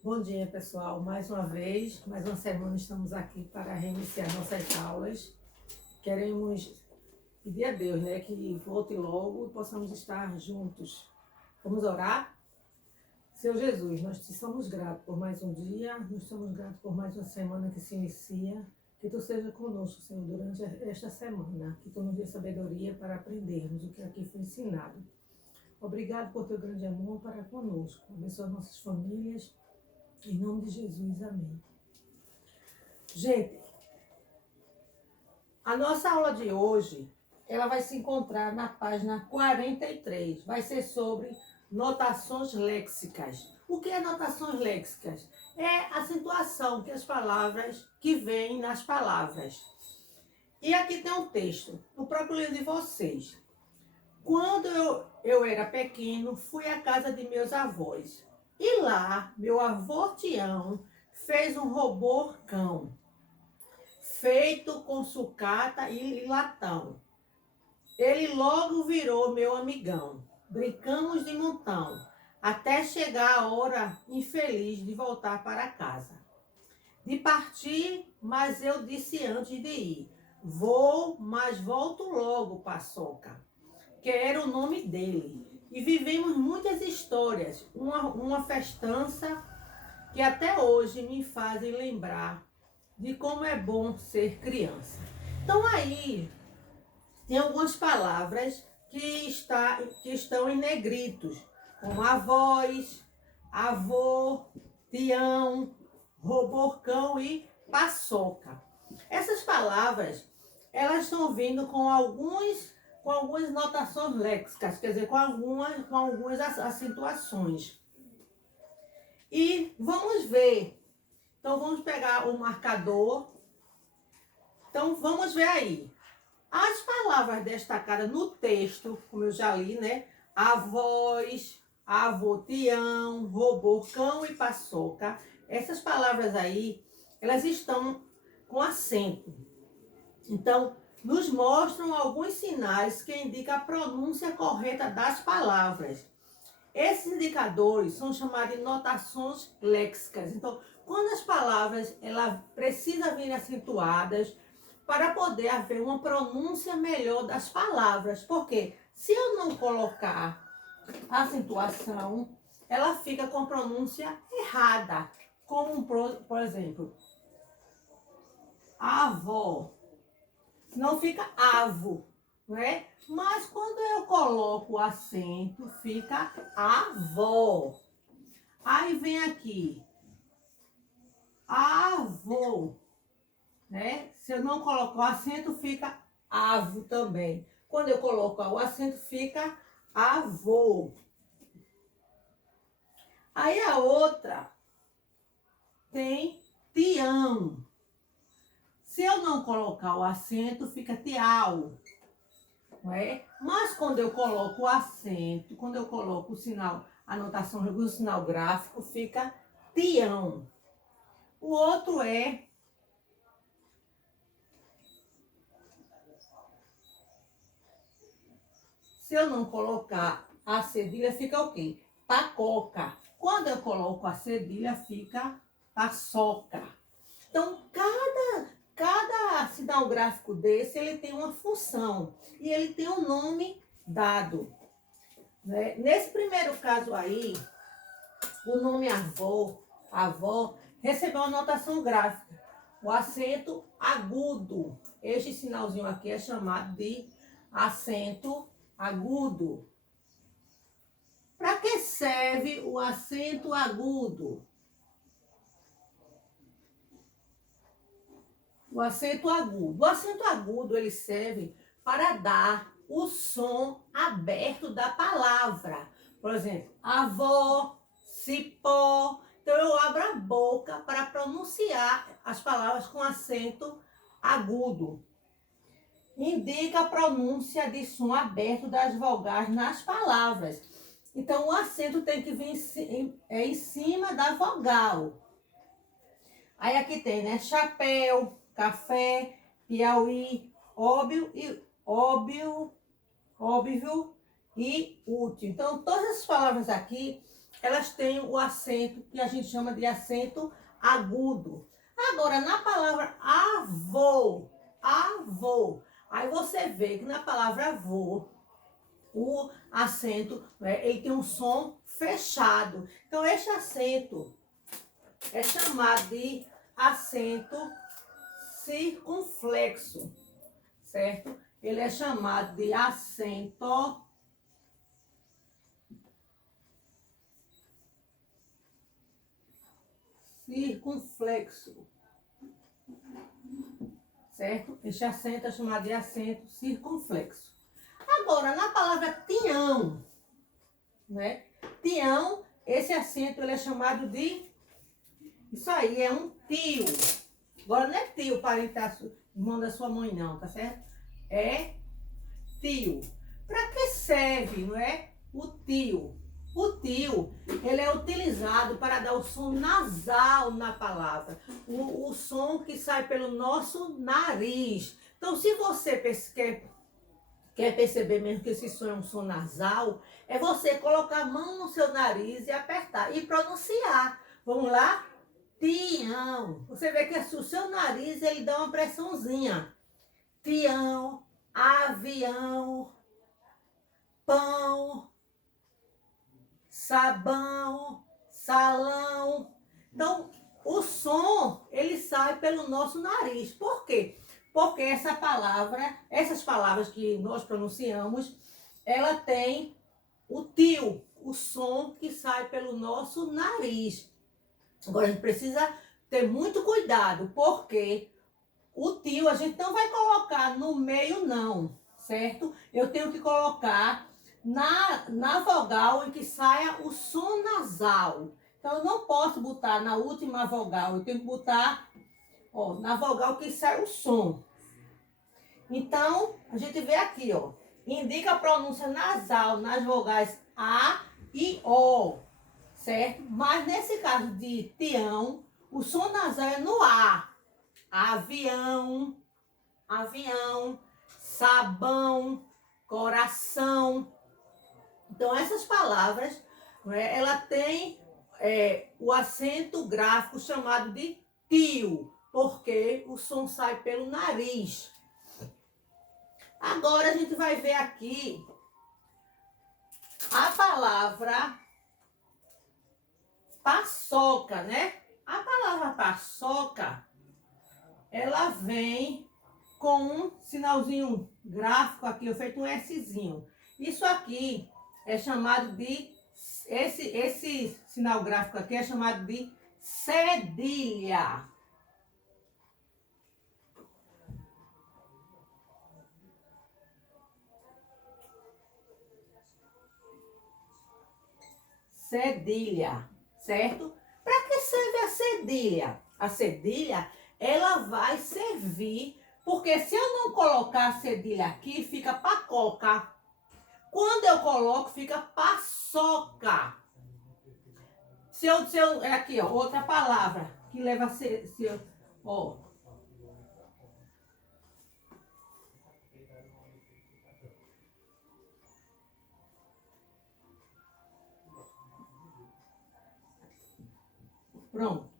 Bom dia, pessoal. Mais uma vez, mais uma semana estamos aqui para reiniciar nossas aulas. Queremos pedir a Deus, né, que volte logo e possamos estar juntos. Vamos orar? Senhor Jesus, nós te somos gratos por mais um dia, nós somos gratos por mais uma semana que se inicia. Que tu seja conosco, Senhor, durante esta semana. Que tu nos dê sabedoria para aprendermos o que aqui foi ensinado. Obrigado por teu grande amor para conosco. Abençoa nossas famílias. Em nome de Jesus, amém. Gente, a nossa aula de hoje, ela vai se encontrar na página 43. Vai ser sobre notações léxicas. O que é notações léxicas? É a acentuação que as palavras, que vêm nas palavras. E aqui tem um texto, no próprio livro de vocês. Quando eu era pequeno, fui à casa de meus avós. E lá, meu avô Tião fez um robô cão, feito com sucata e latão. Ele logo virou meu amigão. Brincamos de montão, até chegar a hora infeliz de voltar para casa. De partir, mas eu disse antes de ir: vou, mas volto logo, Paçoca, que era o nome dele. E vivemos muitas histórias, uma festança que até hoje me fazem lembrar de como é bom ser criança. Então aí tem algumas palavras que estão em negritos, como avós, avô, tião, roborcão e paçoca. Essas palavras, elas estão vindo com algumas notações léxicas, quer dizer, com algumas acentuações. E vamos ver. Então, vamos pegar o marcador. Então, vamos ver aí. As palavras destacadas no texto, como eu já li, né? Avós, avô, tião, robô, cão e paçoca. Essas palavras aí, elas estão com acento. Então, nos mostram alguns sinais que indicam a pronúncia correta das palavras. Esses indicadores são chamados de notações léxicas. Então, quando as palavras elas precisam vir acentuadas para poder haver uma pronúncia melhor das palavras. Porque se eu não colocar a acentuação, ela fica com a pronúncia errada. Como, por exemplo, avó. Não fica avo, não é? Mas quando eu coloco o acento, fica avó. Aí vem aqui, avô, né? Se eu não coloco o acento, fica avo também. Quando eu coloco o acento, fica avô. Aí a outra tem tião. Se eu não colocar o acento, fica tiau. Não é? Mas quando eu coloco o acento, quando eu coloco o sinal, a notação do sinal gráfico, fica tião. O outro é se eu não colocar a cedilha, fica o quê? Pacoca. Quando eu coloco a cedilha, fica paçoca. Então, cada sinal gráfico desse, ele tem uma função e ele tem um nome dado. Né? Nesse primeiro caso aí, o nome avó, recebeu uma notação gráfica. O acento agudo. Este sinalzinho aqui é chamado de acento agudo. Para que serve o acento agudo? O acento agudo. O acento agudo, ele serve para dar o som aberto da palavra. Por exemplo, avó, cipó. Então, eu abro a boca para pronunciar as palavras com acento agudo. Indica a pronúncia de som aberto das vogais nas palavras. Então, o acento tem que vir em cima da vogal. Aí aqui tem, né? Chapéu, café, Piauí, óbvio e útil. Então, todas essas palavras aqui, elas têm o acento que a gente chama de acento agudo. Agora, na palavra avô, avô, aí você vê que na palavra avô, o acento, né, ele tem um som fechado. Então, este acento é chamado de acento circunflexo, certo? Ele é chamado de acento circunflexo, certo? Este acento é chamado de acento circunflexo. Agora, na palavra tião, né? Tião, esse acento ele é chamado de... Isso aí, é um tio. Agora não é tio, parente, irmão da sua mãe, não, tá certo? É tio. Para que serve, não é? O tio. O tio, ele é utilizado para dar o som nasal na palavra. O som que sai pelo nosso nariz. Então, se você quer perceber mesmo que esse som é um som nasal, é você colocar a mão no seu nariz e apertar e pronunciar. Vamos lá? Tião. Você vê que o seu nariz ele dá uma pressãozinha. Tião, avião, pão, sabão, salão. Então, o som, ele sai pelo nosso nariz. Por quê? Porque essas palavras que nós pronunciamos, ela tem o tio, o som que sai pelo nosso nariz. Agora, a gente precisa ter muito cuidado, porque o tio a gente não vai colocar no meio, não, certo? Eu tenho que colocar na vogal em que saia o som nasal. Então, eu não posso botar na última vogal, eu tenho que botar, ó, na vogal que sai o som. Então, a gente vê aqui, ó, indica a pronúncia nasal nas vogais A e O, certo? Mas nesse caso de tião, o som nasal é no A. Avião, avião, sabão, coração. Então, essas palavras, né, ela tem o acento gráfico chamado de tio, porque o som sai pelo nariz. Agora a gente vai ver aqui a palavra paçoca, né? A palavra paçoca, ela vem com um sinalzinho gráfico aqui, eu feito um Szinho. Isso aqui é chamado de... Esse sinal gráfico aqui é chamado de cedilha. Cedilha, certo? Para que serve a cedilha? A cedilha, ela vai servir, porque se eu não colocar a cedilha aqui, fica pacoca. Quando eu coloco, fica paçoca. É aqui, ó, outra palavra que leva a ser, ó. Pronto.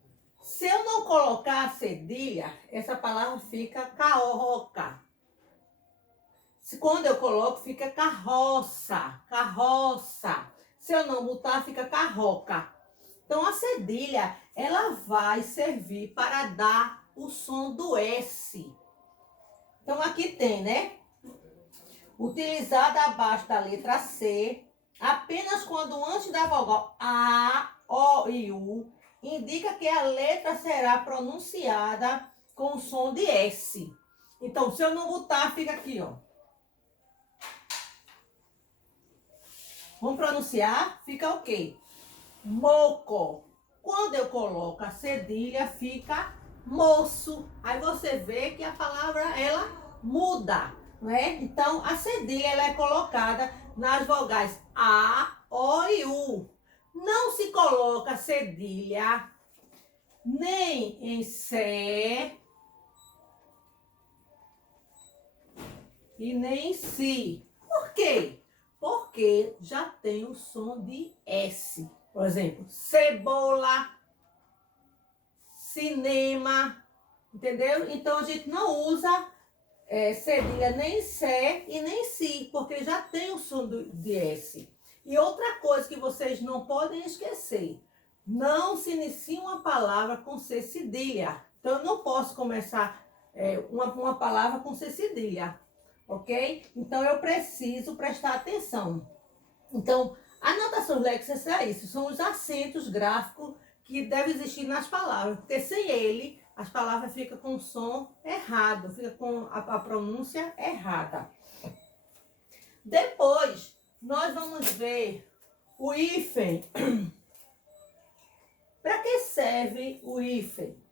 Se eu não colocar a cedilha, essa palavra fica carroca. Quando eu coloco, fica carroça, carroça. Se eu não botar, fica carroca. Então, a cedilha, ela vai servir para dar o som do S. Então, aqui tem, né? Utilizada abaixo da letra C, apenas quando antes da vogal A, O e U, indica que a letra será pronunciada com o som de S. Então, se eu não botar, fica aqui, ó. Vamos pronunciar? Fica o quê? Moco. Quando eu coloco a cedilha, fica moço. Aí você vê que a palavra, ela muda, não é? Então, a cedilha, ela é colocada nas vogais A, O e U. Não se coloca cedilha nem em Sé e nem em Si. Por quê? Porque já tem o som de S. Por exemplo, cebola, cinema, entendeu? Então a gente não usa cedilha nem sé e nem si, porque já tem o som de S. E outra coisa que vocês não podem esquecer, não se inicia uma palavra com C cedilha. Então eu não posso começar uma palavra com C cedilha, ok? Então eu preciso prestar atenção. Então, anotações léxicas é isso, são os acentos gráficos que devem existir nas palavras, porque sem ele as palavras ficam com o som errado, fica com a pronúncia errada. Depois, nós vamos ver o hífen. Para que serve o hífen?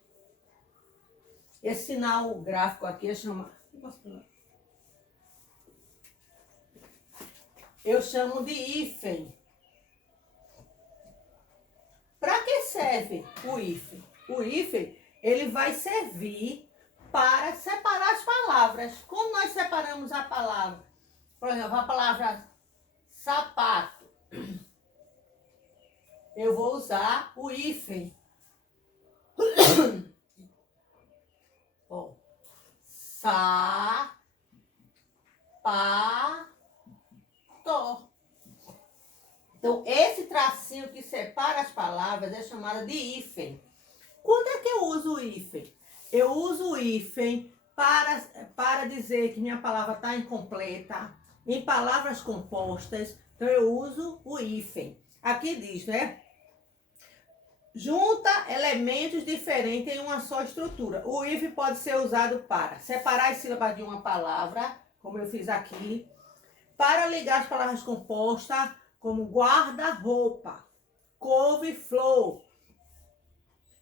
Esse sinal gráfico aqui eu chamo de hífen. Para que serve o hífen? O hífen, ele vai servir para separar as palavras. Como nós separamos a palavra? Por exemplo, a palavra sapato. Eu vou usar o hífen. Ó, sapato. Então, esse tracinho que separa as palavras é chamado de hífen. Quando é que eu uso o hífen? Eu uso o hífen para dizer que minha palavra está incompleta, em palavras compostas. Então, eu uso o hífen. Aqui diz, né? Junta elementos diferentes em uma só estrutura. O hífen pode ser usado para separar as sílabas de uma palavra, como eu fiz aqui, para ligar as palavras compostas, como guarda-roupa, couve-flor,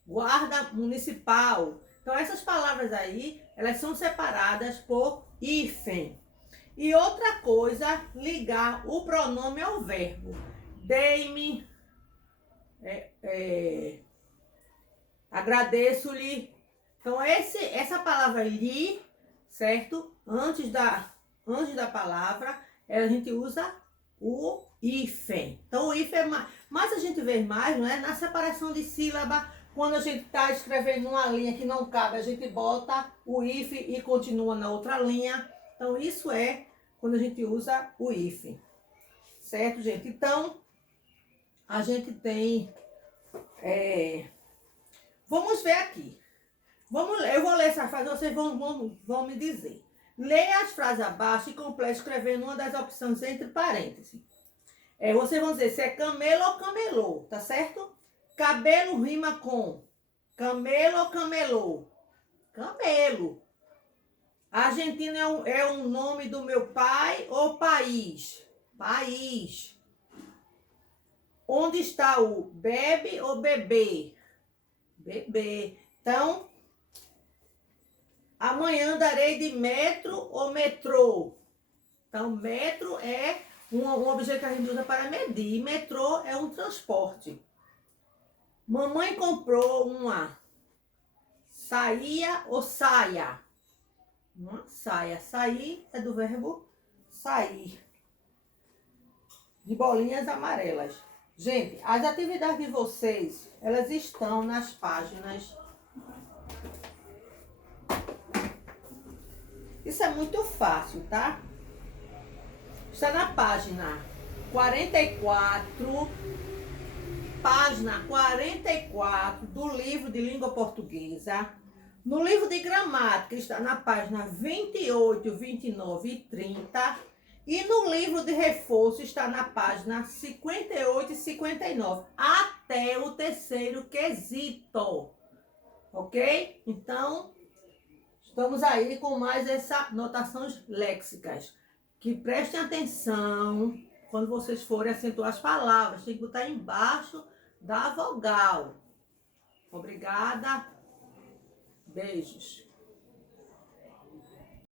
guarda municipal. Então, essas palavras aí, elas são separadas por hífen. E outra coisa, ligar o pronome ao verbo. Dei-me, agradeço-lhe. Então, essa palavra lhe, certo? Antes da palavra, a gente usa o hífen. Então, o hífen mas a gente vê mais, não é? Na separação de sílaba, quando a gente está escrevendo uma linha que não cabe, a gente bota o hífen e continua na outra linha. Então, isso é quando a gente usa o hífen. Certo, gente? Então, a gente tem... vamos ver aqui. Eu vou ler essas frases, vocês vão me dizer. Leia as frases abaixo e complete escrevendo uma das opções entre parênteses. Vocês vão dizer se é camelo ou camelô, tá certo? Cabelo rima com camelo ou camelô? Camelo. Argentina é um nome do meu pai ou país? País. Onde está o bebe ou bebê? Bebê. Então, amanhã andarei de metro ou metrô? Então, metro é um objeto que a gente usa para medir. Metrô é um transporte. Mamãe comprou uma saia ou saia? Uma saia. Sair é do verbo sair. De bolinhas amarelas. Gente, as atividades de vocês, elas estão nas páginas. Isso é muito fácil, tá? Está na página 44, página 44 do livro de língua portuguesa. No livro de gramática está na página 28, 29 e 30. E no livro de reforço está na página 58 e 59, até o terceiro quesito. Ok? Então, estamos aí com mais essas notações léxicas. Que prestem atenção quando vocês forem acentuar as palavras. Tem que botar embaixo da vogal. Obrigada. Beijos.